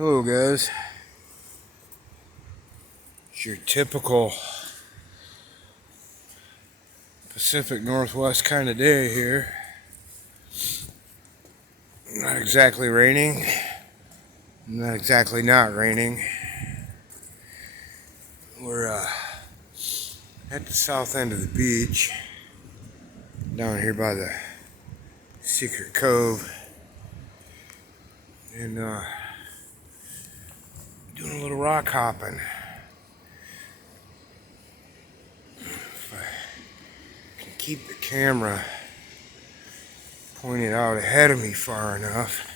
Hello guys, it's your typical Pacific Northwest kind of day here. Not exactly raining, not exactly not raining. We're at the south end of the beach, down here by the Secret Cove, and doing a little rock hopping. If I can keep the camera pointed out ahead of me far enough,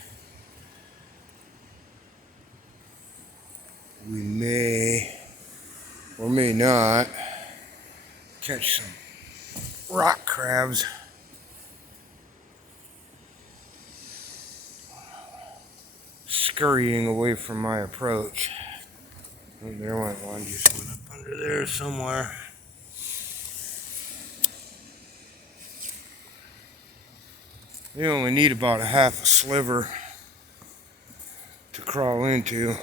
we may or may not catch some rock crabs. Scurrying away from my approach. Oh, there went one, just went up under there somewhere. You only need about a half a sliver to crawl into.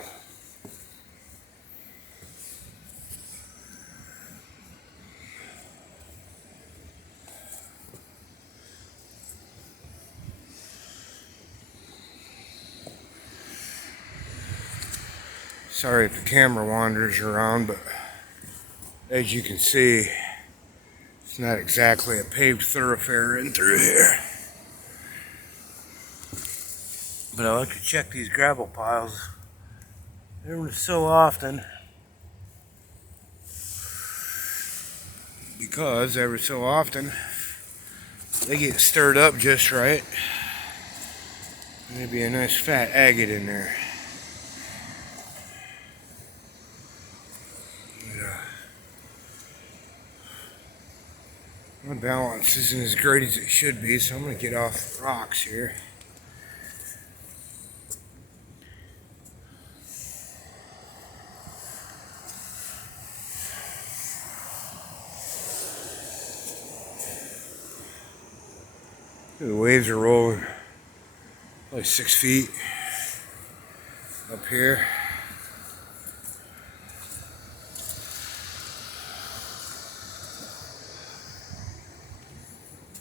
Sorry if the camera wanders around, but as you can see, it's not exactly a paved thoroughfare in through here. But I like to check these gravel piles every so often, because every so often they get stirred up just right. Maybe a nice fat agate in there. My balance isn't as great as it should be, so I'm going to get off the rocks here. The waves are rolling like 6 feet up here.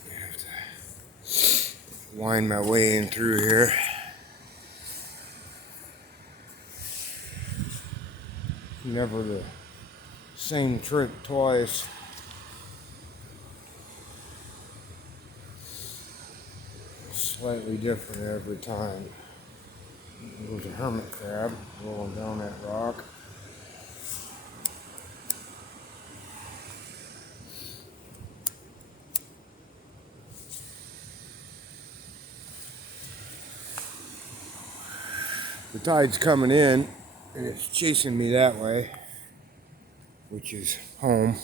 I have to wind my way in through here. Never the same trick twice. Slightly different every time. There's a hermit crab rolling down that rock. The tide's coming in and it's chasing me that way, which is home.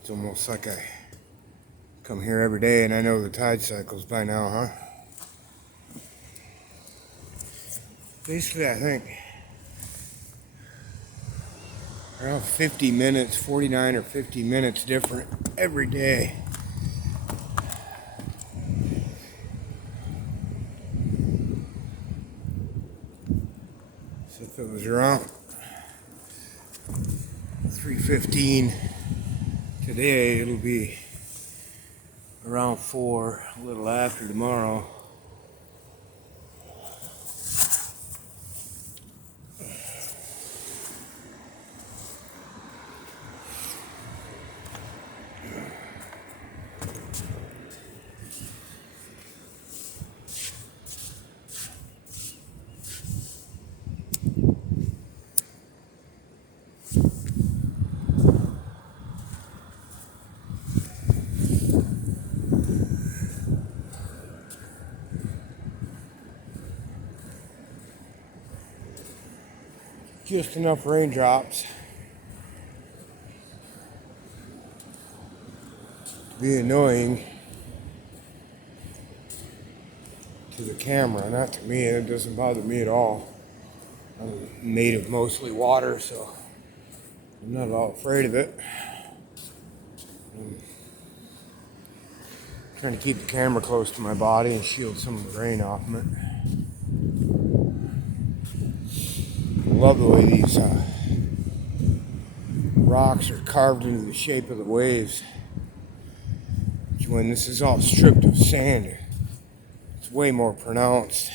It's almost like I come here every day and I know the tide cycles by now, huh? Basically, I think around 50 minutes, 49 or 50 minutes different every day. So if it was around 3:15 today, it'll be around 4, a little after tomorrow. Just enough raindrops to be annoying to the camera, not to me. It doesn't bother me at all. I'm made of mostly water, so I'm not at all afraid of it. I'm trying to keep the camera close to my body and shield some of the rain off of it. love the way these rocks are carved into the shape of the waves. When this is all stripped of sand, it's way more pronounced.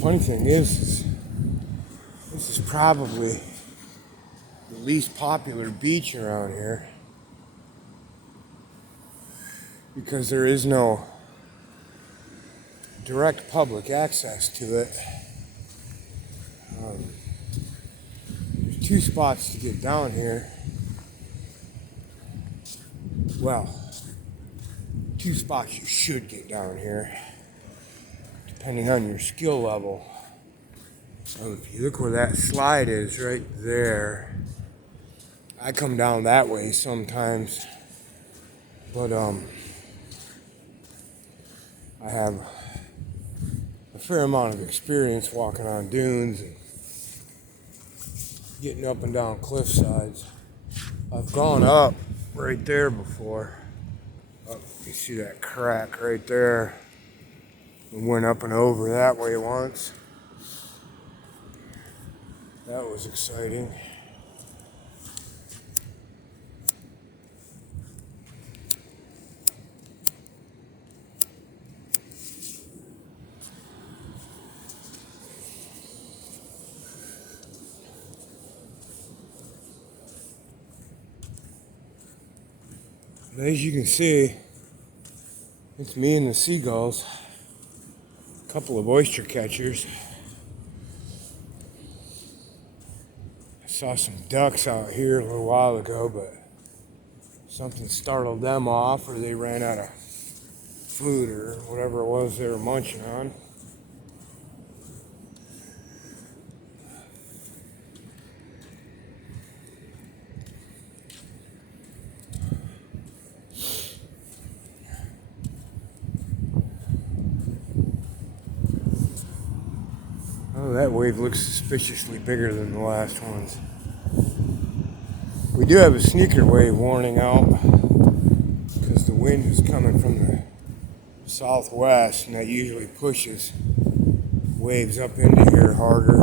Funny thing is this is probably the least popular beach around here because there is no direct public access to it. There's two spots to get down here. Well, two spots you should get down here, depending on your skill level. So if you look where that slide is right there, I come down that way sometimes, but I have a fair amount of experience walking on dunes and getting up and down cliff sides. I've gone up right there before. Oh, you see that crack right there? We went up and over that way once. That was exciting. But as you can see, it's me and the seagulls. A couple of oyster catchers. I saw some ducks out here a little while ago, but something startled them off, or they ran out of food or whatever it was they were munching on. Oh, that wave looks suspiciously bigger than the last ones. We do have a sneaker wave warning out because the wind is coming from the southwest, and that usually pushes waves up into here harder.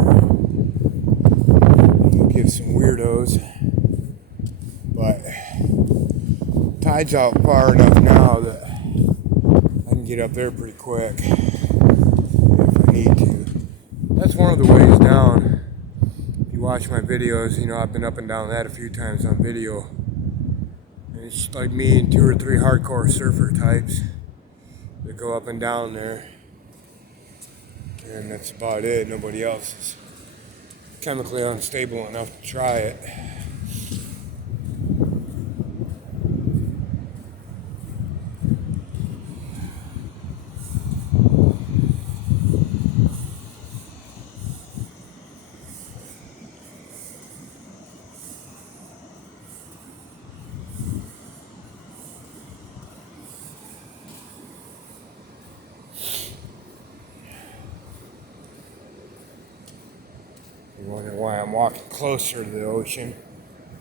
It'll give some weirdos, but tide's out far enough now that I can get up there pretty quick if I need to. That's one of the ways down. If you watch my videos, you know I've been up and down that a few times on video. And it's like me and 2 or 3 hardcore surfer types that go up and down there. And that's about it. Nobody else is chemically unstable enough to try it. You wonder why I'm walking closer to the ocean.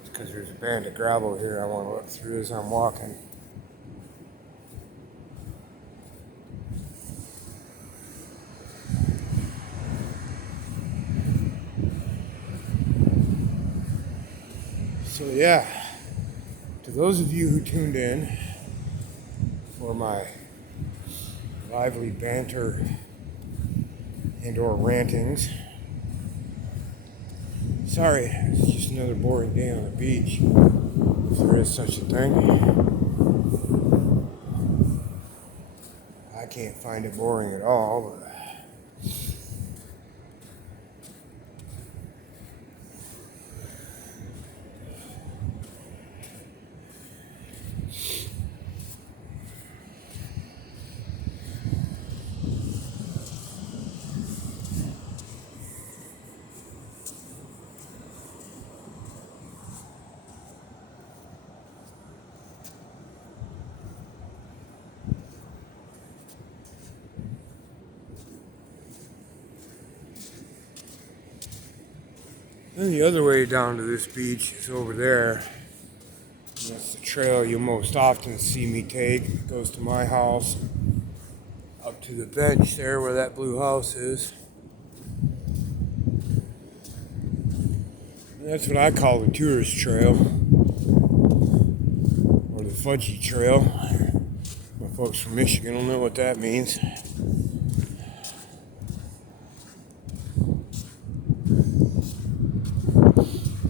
It's because there's a band of gravel here I want to look through as I'm walking. So yeah, to those of you who tuned in for my lively banter and or rantings, sorry, it's just another boring day on the beach, if there is such a thing. I can't find it boring at all, but And the other way down to this beach is over there. And that's the trail you'll most often see me take. It goes to my house, up to the bench there where that blue house is. And that's what I call the tourist trail, or the fudgy trail. My folks from Michigan will know what that means.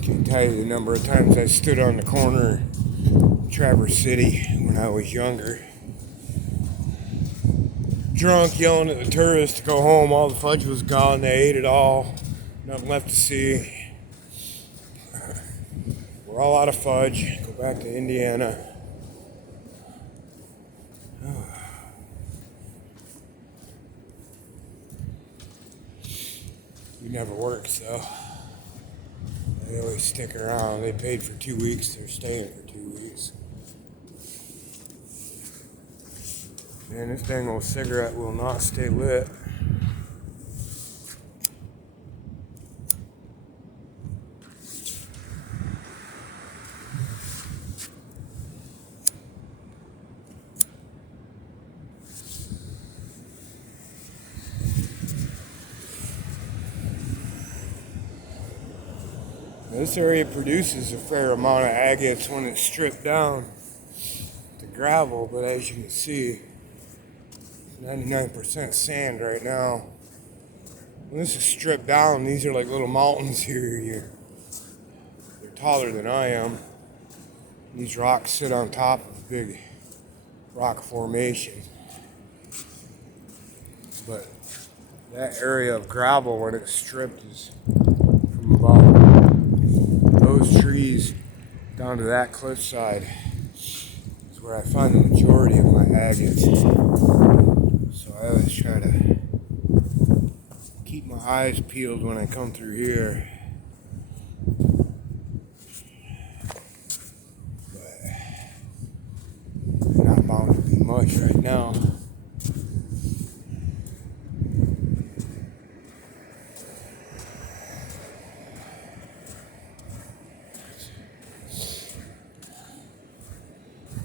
Can't tell you the number of times I stood on the corner in Traverse City when I was younger, drunk, yelling at the tourists to go home. All the fudge was gone. They ate it all. Nothing left to see. We're all out of fudge. Go back to Indiana. He never works though. They always stick around. They paid for 2 weeks. They're staying for 2 weeks. Man, this dang old cigarette will not stay lit. This area produces a fair amount of agates when it's stripped down to gravel, but as you can see, 99% sand right now. When this is stripped down, these are like little mountains here. They're taller than I am. These rocks sit on top of a big rock formation. But that area of gravel when it's stripped is from about those trees down to that cliffside is where I find the majority of my agates. So I always try to keep my eyes peeled when I come through here. But not bound to be much right now.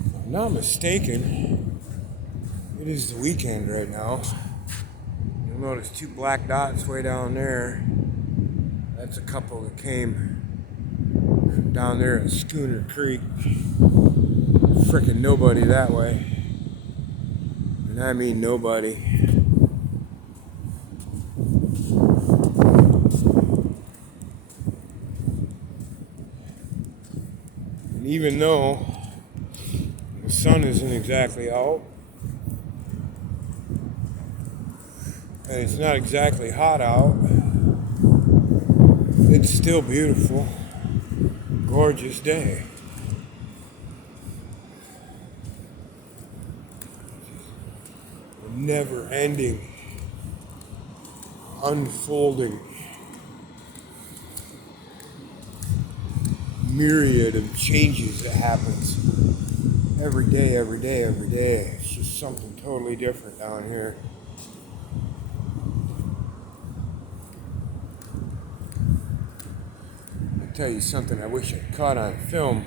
If I'm not mistaken, it is the weekend right now. You'll notice 2 black dots way down there. That's a couple that came from down there at Schooner Creek. Frickin' nobody that way. And I mean nobody. And even though the sun isn't exactly out, and it's not exactly hot out, it's still beautiful. Gorgeous day. Never ending, unfolding myriad of changes that happens every day. It's just something totally different down here. I'll tell you something I wish I'd caught on film.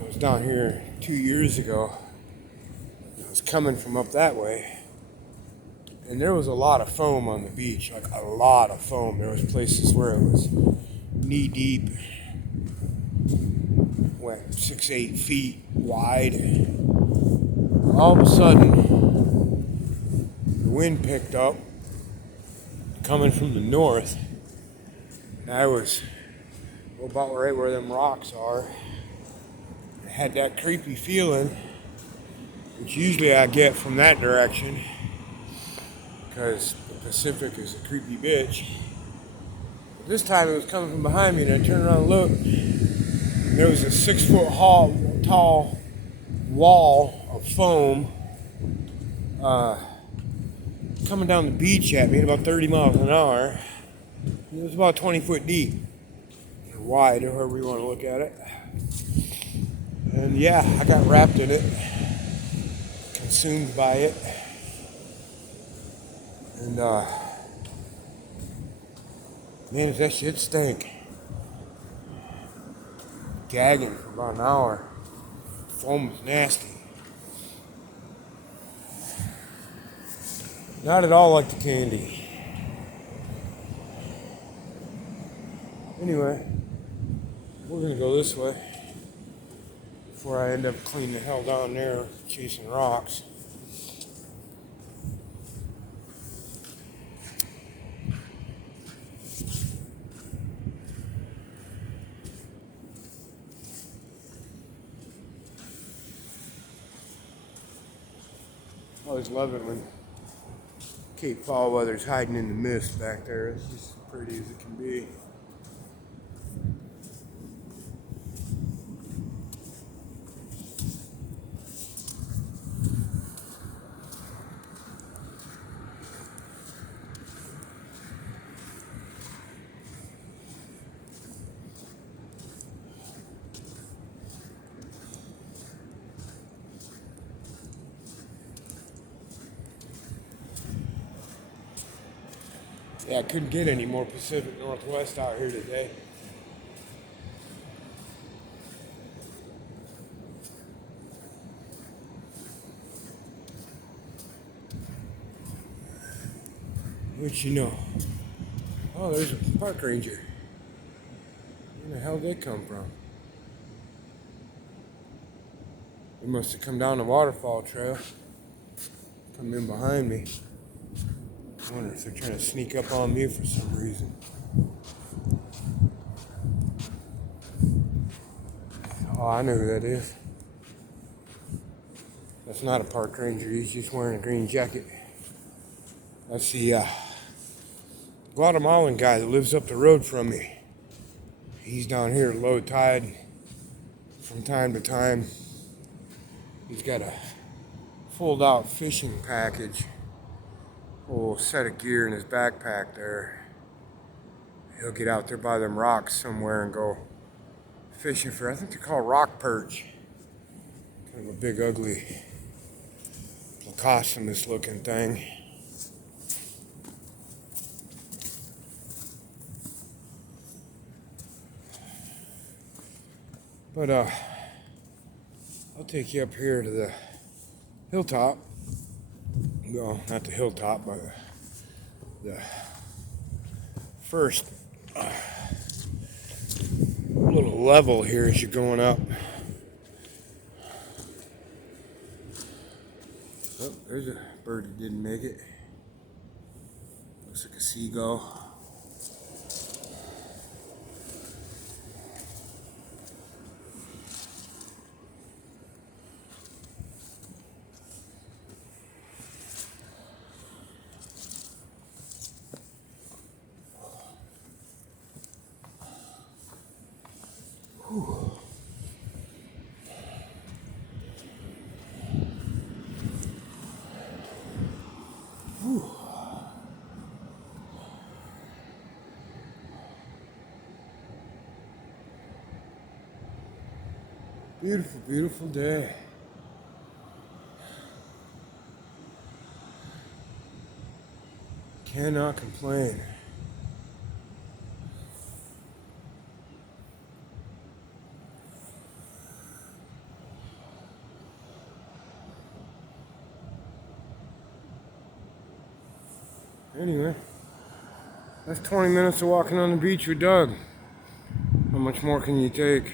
I was down here 2 years ago. I was coming from up that way, and there was a lot of foam on the beach, like a lot of foam. There was places where it was knee deep, went 6-8 feet wide. All of a sudden, the wind picked up, coming from the north, and I was about right where them rocks are. I had that creepy feeling, which usually I get from that direction, because the Pacific is a creepy bitch. But this time it was coming from behind me, and I turned around and looked, and there was a 6-foot tall wall of foam coming down the beach at me at about 30 miles an hour. It was about 20 foot deep, or wide, or however you want to look at it. And yeah, I got wrapped in it, consumed by it, and Man, does that shit stink. Gagging for about an hour. Foam is nasty. Not at all like the candy. Anyway, we're gonna go this way before I end up cleaning the hell down there chasing rocks. I always love it when Cape Foulweather's hiding in the mist back there. It's just as pretty as it can be. Yeah, I couldn't get any more Pacific Northwest out here today. Which you know. Oh, there's a park ranger. Where the hell did they come from? They must have come down the waterfall trail. Come in behind me. I wonder if they're trying to sneak up on me for some reason. Oh, I know who that is. That's not a park ranger. He's just wearing a green jacket. That's the Guatemalan guy that lives up the road from me. He's down here at low tide from time to time. He's got a fold-out fishing package. Whole set of gear in his backpack there. He'll get out there by them rocks somewhere and go fishing for, I think they're called rock perch. Kind of a big, ugly, Lacoste looking thing. But I'll take you up here to the hilltop. Well, not the hilltop, but the first little level here as you're going up. Oh, there's a bird that didn't make it. Looks like a seagull. Whew. Whew. Beautiful, beautiful day. Cannot complain. Anyway, that's 20 minutes of walking on the beach with Doug. How much more can you take?